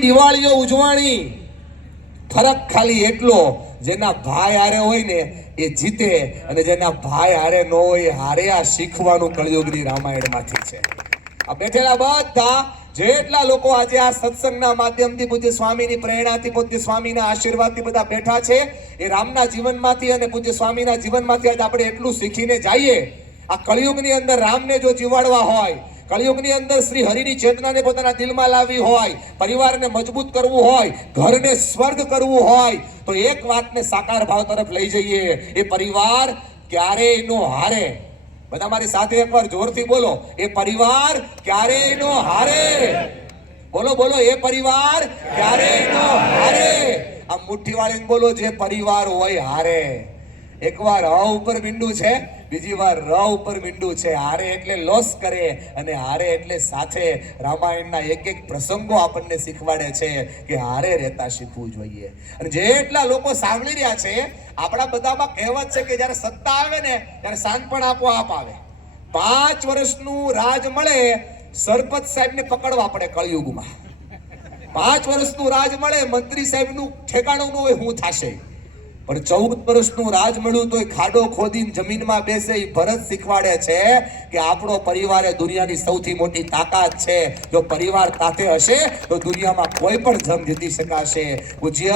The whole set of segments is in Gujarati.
દિવાળીઓ ઉજવાણી. ફરક ખાલી એટલો, જેના ભાઈ હારે હોય ને એ જીતે અને જેના ભાઈ હારે ન હોય હારે આ શીખવાનું કળિયુગની રામાયણમાંથી છે. આ બેઠેલા બધા જેટલા લોકો આજે આ સત્સંગના માધ્યમથી પૂજ્ય સ્વામીની પ્રેરણાથી પૂજ્ય સ્વામીના આશીર્વાદથી બધા બેઠા છે, એ રામના જીવનમાંથી અને પૂજ્ય સ્વામીના જીવનમાંથી આજે આપણે એટલું શીખીને જઈએ. આ કળિયુગની અંદર રામને જો જીવાડવા હોય કળિયુગની અંદર શ્રી હરિની ચેતનાને પોતાના દિલમાં લાવવી હોય, પરિવારને મજબૂત કરવું હોય, ઘરને સ્વર્ગ કરવું હોય, તો એક વાતને સાકાર ભાવ તરફ લઈ જઈએ. એ પરિવાર ક્યારેય નો હારે. બધા મારી સાથે એકવાર જોરથી બોલો. એ પરિવાર ક્યારેય નો હારે. બોલો બોલો. એ પરિવાર ક્યારેય નો હારે. આ મુઠ્ઠી વાળીને બોલો, જે પરિવાર હોય, હારે. એકવાર અ ઉપર મીંડું છે, બીજી વાર ર ઉપર મીંડું છે. હારે એટલે લોસ કરે અને હારે એટલે સાથે રામાયણના એક એક પ્રસંગો આપણને શીખવાડે છે કે હારે રહેતા શીખવું જોઈએ. અને જેટલા લોકો સાંભળી રહ્યા છે, આપણા બધામાં કહેવત છે કે જ્યારે સત્તા આવે ને, ત્યારે શાનપણ આપોઆપ આવે. પાંચ વર્ષનું રાજ મળે, સરપંચ સાહેબને પકડવા પડે કળિયુગમાં. પાંચ વર્ષનું રાજ મળે, મંત્રી સાહેબનું ઠેકાણું ન હોય, હું થશે. પણ ચૌદ વર્ષનું રાજ મળ્યું તો ખાડો ખોદીને જમીનમાં બેસે એ ભરત શીખવાડે છે કે આપણો પરિવાર એ દુનિયાની સૌથી મોટી તાકાત છે. જો પરિવાર સાથે હશે તો દુનિયામાં કોઈ પણ જમ જીતી શકાશે. પૂજ્ય,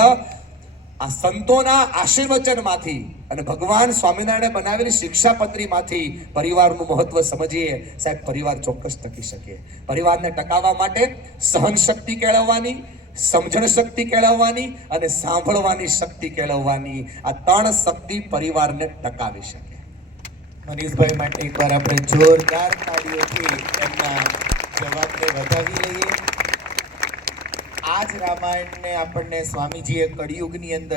આ સંતોના આશીર્વચનમાંથી અને ભગવાન સ્વામિનારાયણે બનાવેલી શિક્ષાપત્રીમાંથી પરિવારનું મહત્વ સમજીએ. સાહેબ, પરિવાર ચોક્કસ ટકી શકે. પરિવારને ટકાવવા માટે સહન શક્તિ કેળવવાની સમજણ શક્તિ કેળવવાની અને સાંભળવાની શક્તિ કેળવવાની. આ ત્રણ શક્તિ પરિવારને ટકાવી શકે. મનીષભાઈ માટે એકવાર આપણે જોરદાર તાળીઓથી એમના જવાબને વધાવી લઈએ. આ જ રામાયણને આપણને સ્વામીજીએ કળિયુગની અંદર